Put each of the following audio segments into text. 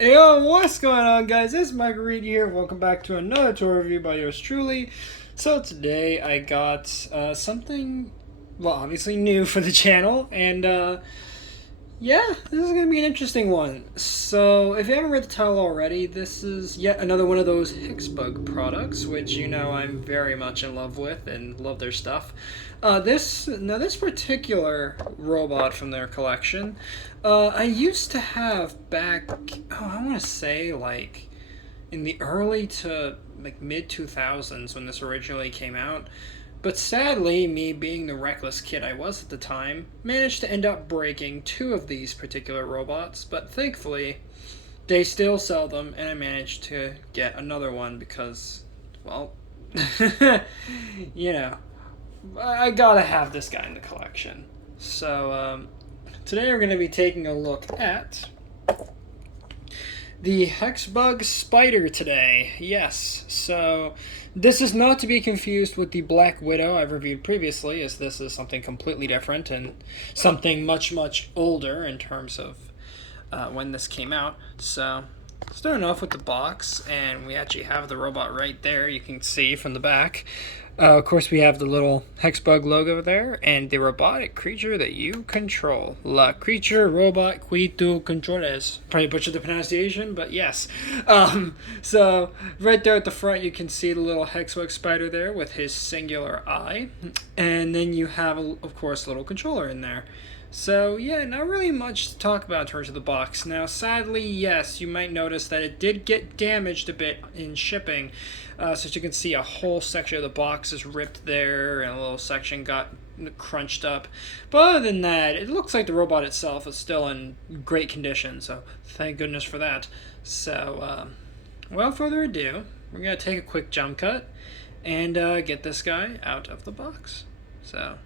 Yo, what's going on, guys? It's MRGang here. Welcome back to another tour review by yours truly. So today I got something, well, obviously new for the channel, and yeah, this is going to be an interesting one. So if you haven't read the title already, this is yet another one of those Hexbug products, which you know I'm very much in love with and love their stuff. This particular robot from their collection, I used to have back, I want to say like in the early to like mid 2000s when this originally came out. But sadly, me being the reckless kid I was at the time, managed to end up breaking two of these particular robots, but thankfully, they still sell them, and I managed to get another one because, well, you know, I gotta have this guy in the collection. So, today we're going to be taking a look at the Hexbug Spider today. Yes, so this is not to be confused with the Black Widow I've reviewed previously, as this is something completely different and something much, much older in terms of when this came out. So, starting off with the box, and we actually have the robot right there, you can see from the back. Of course, we have the little Hexbug logo there, and the robotic creature that you control. La creature robot qui tu controles. Probably butchered the pronunciation, but yes. So, right there at the front, you can see the little Hexbug spider there with his singular eye. And then you have, of course, a little controller in there. So, yeah, not really much to talk about in terms of the box. Now, sadly, yes, you might notice that it did get damaged a bit in shipping. So as you can see, a whole section of the box is ripped there, and a little section got crunched up. But other than that, it looks like the robot itself is still in great condition, so thank goodness for that. So, without further ado, we're going to take a quick jump cut and get this guy out of the box. So,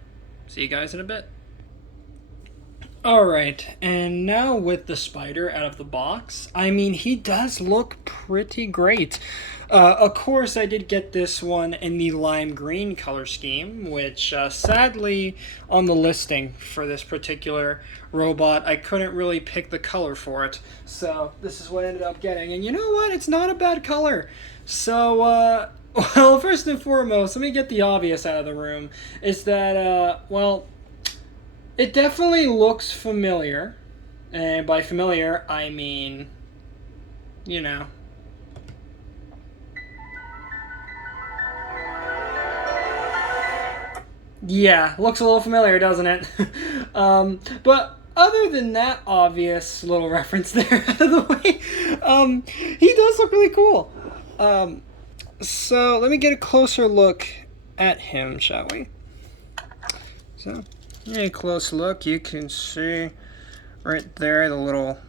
see you guys in a bit. Alright, and now with the spider out of the box, I mean, he does look pretty great. Of course, I did get this one in the lime green color scheme, which sadly, on the listing for this particular robot, I couldn't really pick the color for it. So, this is what I ended up getting. And you know what? It's not a bad color. So, well, first and foremost, let me get the obvious out of the room, is that, well, it definitely looks familiar, and by familiar, I mean, you know. Yeah, looks a little familiar, doesn't it? But other than that obvious little reference there out of the way, he does look really cool. So let me get a closer look at him, shall we? So. A close look, you can see right there the little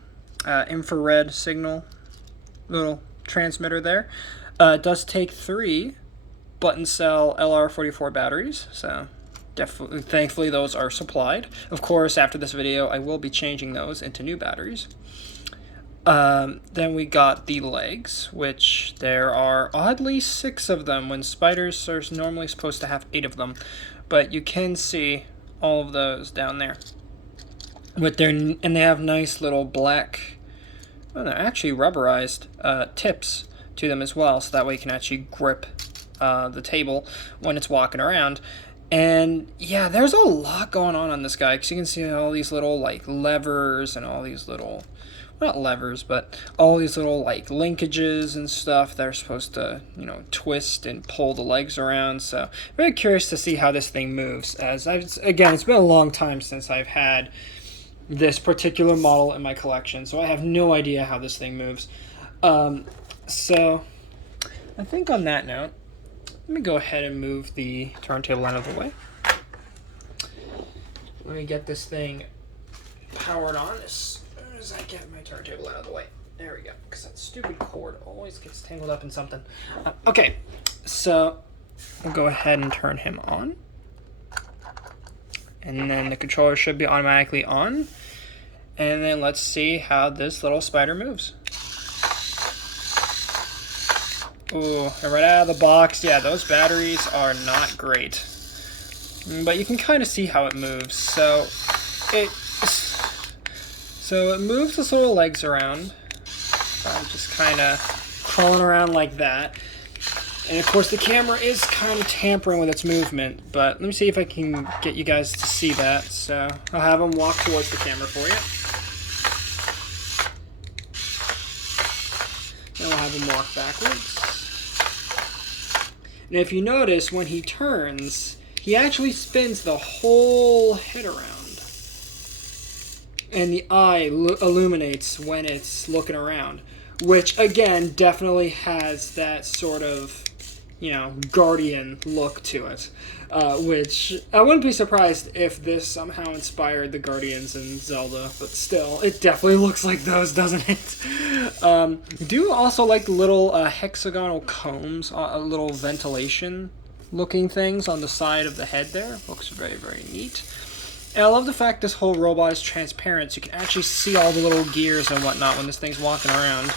infrared signal, little transmitter there. It does take 3 button cell LR44 batteries, so definitely, thankfully those are supplied. Of course, after this video, I will be changing those into new batteries. Then we got the legs, which there are oddly 6 of them when spiders are normally supposed to have 8 of them, but you can see all of those down there with their, and they have nice little black, well, they're actually rubberized tips to them as well, so that way you can actually grip the table when it's walking around. And yeah, there's a lot going on this guy, because you can see all these little like levers and all these little, not levers, but all these little like linkages and stuff that are supposed to, you know, twist and pull the legs around. So very curious to see how this thing moves, as again, it's been a long time since I've had this particular model in my collection, so I have no idea how this thing moves. So I think on that note, let me go ahead and move the turntable out of the way. Let me get this thing powered on as I get my turntable out of the way. There we go, because that stupid cord always gets tangled up in something. Okay, so we'll go ahead and turn him on. And then the controller should be automatically on. And then let's see how this little spider moves. Ooh, and right out of the box, yeah, those batteries are not great. But you can kind of see how it moves. So it moves its little legs around, So I'm just kind of crawling around like that. And of course the camera is kind of tampering with its movement, but let me see if I can get you guys to see that. So I'll have him walk towards the camera for you. And we'll have him walk backwards. And if you notice, when he turns, he actually spins the whole head around. And the eye illuminates when it's looking around. Which, again, definitely has that sort of, you know, Guardian look to it. Which, I wouldn't be surprised if this somehow inspired the Guardians in Zelda. But still, it definitely looks like those, doesn't it? I do also like the little hexagonal combs, little ventilation looking things on the side of the head there. Looks very, very neat. And I love the fact this whole robot is transparent, so you can actually see all the little gears and whatnot when this thing's walking around.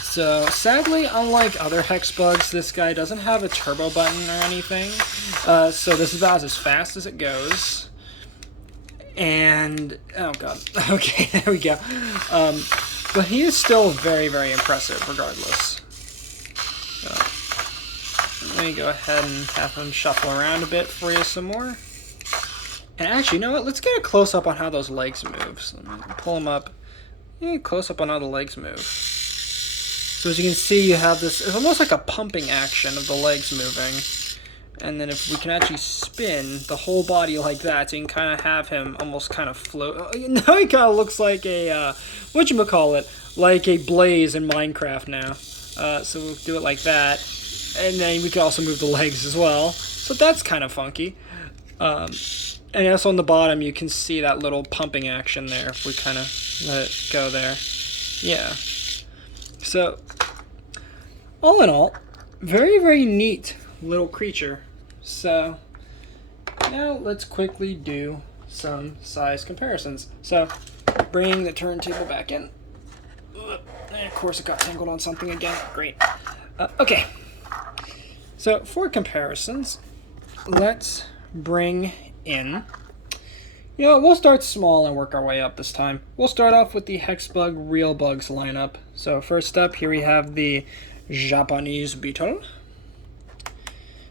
So, sadly, unlike other Hexbugs, this guy doesn't have a turbo button or anything. So this is about as fast as it goes. And, oh god, okay, there we go. But he is still very, very impressive regardless. So, let me go ahead and have him shuffle around a bit for you some more. And actually, you know what? Let's get a close-up on how those legs move. So pull them up. Yeah, close-up on how the legs move. So as you can see, you have this... It's almost like a pumping action of the legs moving. And then if we can actually spin the whole body like that, so you can kind of have him almost kind of float... Now he kind of looks like a... whatchamacallit? Like a Blaze in Minecraft now. So we'll do it like that. And then we can also move the legs as well. So that's kind of funky. And also on the bottom, you can see that little pumping action there, if we kind of let it go there. Yeah. So, all in all, very, very neat little creature. So, now let's quickly do some size comparisons. So, bring the turntable back in. And of course, it got tangled on something again. Great. Okay. So, for comparisons, let's bring in... You know, we'll start small and work our way up this time. We'll start off with the Hexbug Real Bugs lineup. So first up, here we have the Japanese Beetle.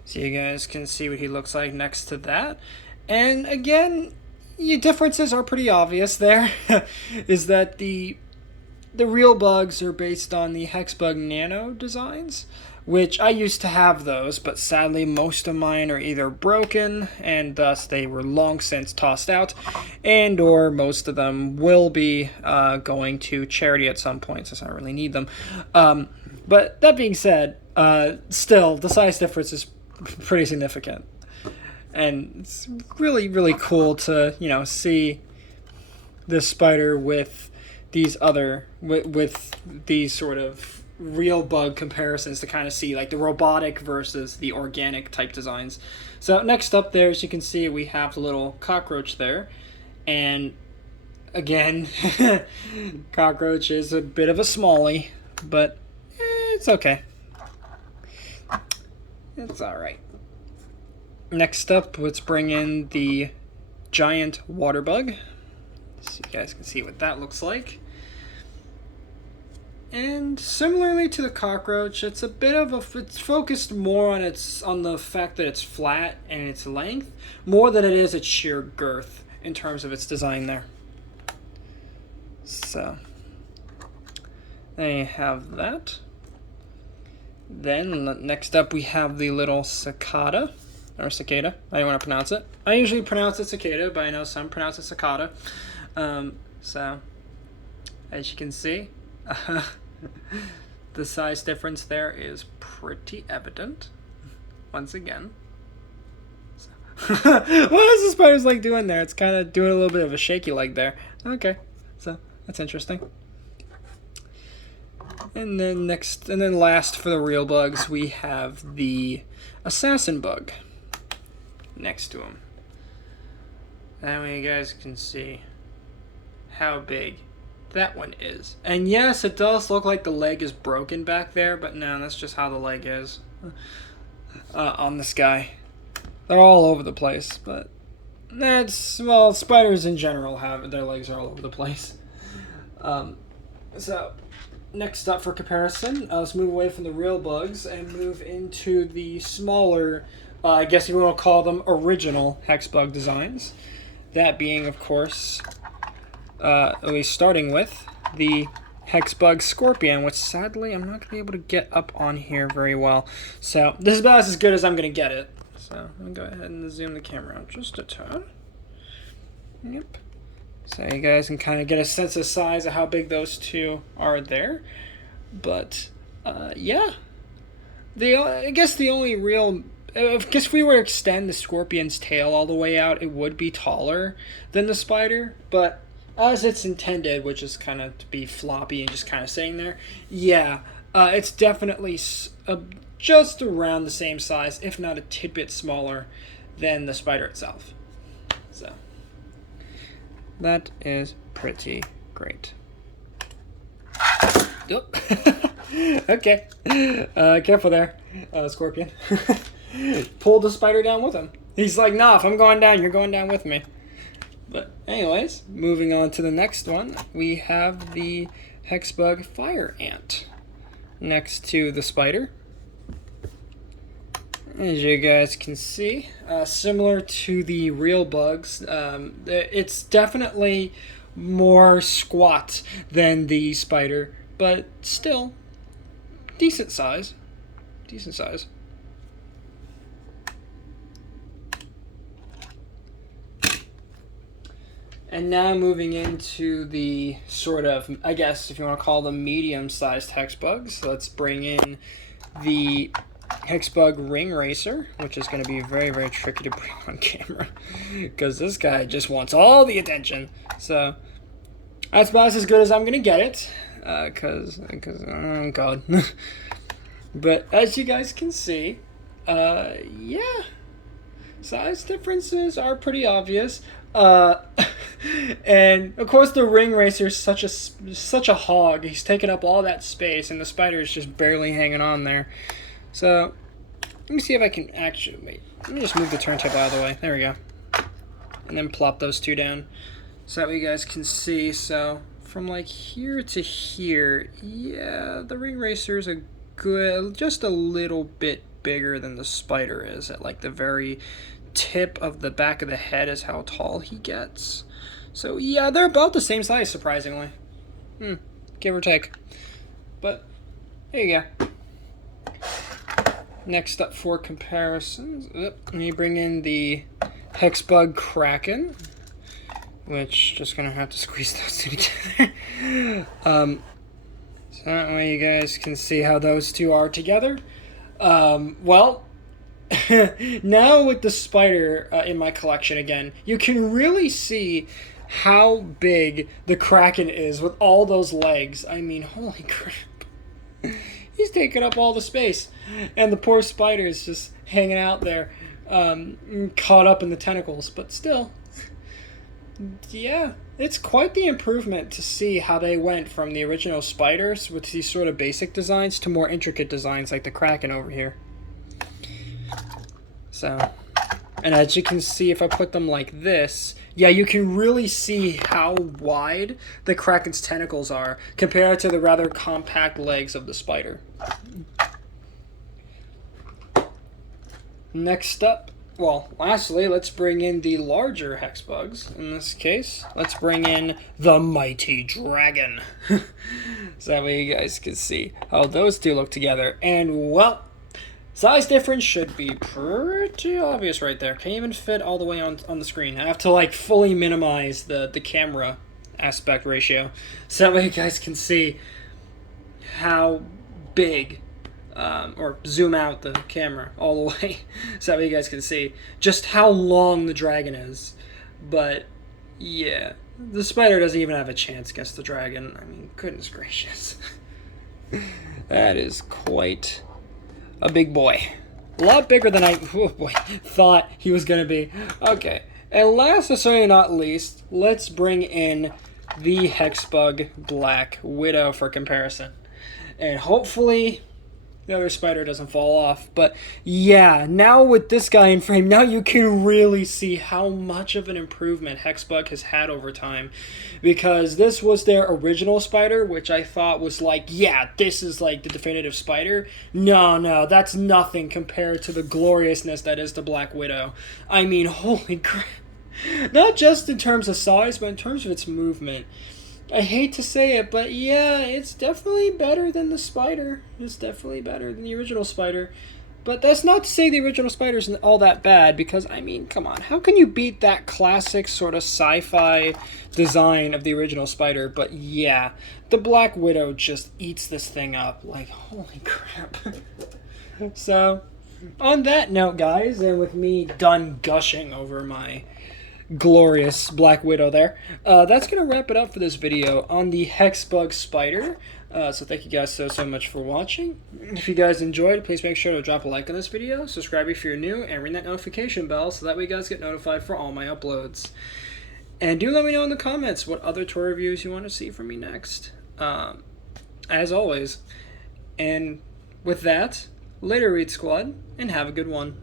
So you guys can see what he looks like next to that. And again, your differences are pretty obvious there. Is that the real bugs are based on the Hexbug Nano designs, which I used to have those, but sadly most of mine are either broken, and thus they were long since tossed out, and or most of them will be going to charity at some point, since I don't really need them. But that being said, still, the size difference is pretty significant. And it's really, really cool to, you know, see this spider with these other, with these sort of real bug comparisons to kind of see like the robotic versus the organic type designs. So next up there, as you can see, we have the little cockroach there. And again, cockroach is a bit of a smallie, but it's okay. It's alright. Next up, let's bring in the giant water bug. So you guys can see what that looks like. And similarly to the cockroach, it's a bit of a... It's focused more on the fact that it's flat and its length, more than it is its sheer girth in terms of its design there. So, there you have that. Then, next up we have the little cicada, or cicada, how you want to pronounce it. I usually pronounce it cicada, but I know some pronounce it cicada. So, as you can see, the size difference there is pretty evident. Once again. So. What is the spider's leg doing there? It's kind of doing a little bit of a shaky leg there. Okay, so that's interesting. And then last for the real bugs, we have the assassin bug next to him. That way you guys can see how big that one is. And yes, it does look like the leg is broken back there, but no, that's just how the leg is on this guy. They're all over the place, but that's, well, spiders in general have, their legs are all over the place. So, next up for comparison, let's move away from the real bugs and move into the smaller, I guess you want to call them original Hexbug designs. That being, of course, at least starting with the Hexbug Scorpion, which sadly I'm not going to be able to get up on here very well. So, this is about as good as I'm going to get it. So, I'm going to go ahead and zoom the camera out just a tad. Yep. So you guys can kind of get a sense of size of how big those two are there. But, yeah. I guess the only real... I guess if we were to extend the Scorpion's tail all the way out, it would be taller than the spider. But as it's intended, which is kind of to be floppy and just kind of sitting there, yeah, it's definitely just around the same size, if not a tidbit smaller than the spider itself. So... that is pretty great. Oh. Okay. Careful there, Scorpion. Pull the spider down with him. He's like, nah, if I'm going down, you're going down with me. But anyways, moving on to the next one, we have the Hexbug Fire Ant next to the spider. As you guys can see, similar to the real bugs, it's definitely more squat than the spider, but still decent size. Decent size. And now moving into the sort of, I guess if you want to call them medium-sized Hexbugs, let's bring in the Hexbug Ring Racer, which is going to be very, very tricky to bring on camera because this guy just wants all the attention. So that's about as good as I'm going to get it because oh god. But as you guys can see, yeah, size differences are pretty obvious. And of course the Ring Racer is such a hog. He's taking up all that space and the spider is just barely hanging on there. So, let me see if I can actually, wait, let me just move the turntable out of the way. There we go. And then plop those two down so that way you guys can see. So, from like here to here, yeah, the Ring Racer is just a little bit bigger than the spider is. At like the very tip of the back of the head is how tall he gets. So, yeah, they're about the same size, surprisingly. Give or take. But, there you go. Next up for comparisons, let me bring in the Hexbug Kraken, which just gonna have to squeeze those two together. So that way you guys can see how those two are together. Well, now with the spider in my collection again, you can really see how big the Kraken is with all those legs. I mean, holy crap. He's taking up all the space. And the poor spider is just hanging out there, caught up in the tentacles. But still, yeah, it's quite the improvement to see how they went from the original spiders with these sort of basic designs to more intricate designs like the Kraken over here. So, and as you can see, if I put them like this, yeah, you can really see how wide the Kraken's tentacles are compared to the rather compact legs of the spider. Next up, well, lastly, let's bring in the larger Hexbugs. In this case, let's bring in the Mighty Dragon. So that way you guys can see how those two look together. And, well, size difference should be pretty obvious right there. Can't even fit all the way on the screen. I have to like fully minimize the camera aspect ratio so that way you guys can see how big, or zoom out the camera all the way so that way you guys can see just how long the dragon is. But yeah, the spider doesn't even have a chance against the dragon. I mean, goodness gracious. That is quite a big boy. A lot bigger than I thought he was going to be. Okay, and last but certainly not least, let's bring in the Hexbug Black Widow for comparison. And hopefully the other spider doesn't fall off. But yeah, now with this guy in frame, now you can really see how much of an improvement Hexbug has had over time. Because this was their original spider, which I thought was like, yeah, this is like the definitive spider. No, that's nothing compared to the gloriousness that is the Black Widow. I mean, holy crap. Not just in terms of size, but in terms of its movement. I hate to say it, but yeah, it's definitely better than the spider. It's definitely better than the original spider. But that's not to say the original spider isn't all that bad, because, I mean, come on. How can you beat that classic sort of sci-fi design of the original spider? But yeah, the Black Widow just eats this thing up. Like, holy crap. So, on that note, guys, and with me done gushing over my glorious Black Widow there, that's going to wrap it up for this video on the Hexbug spider. So thank you guys so much for watching. If you guys enjoyed, please make sure to drop a like on this video, subscribe if you're new, and ring that notification bell so that way you guys get notified for all my uploads. And do let me know in the comments what other toy reviews you want to see from me next. As always. And with that, later, Read Squad, and have a good one.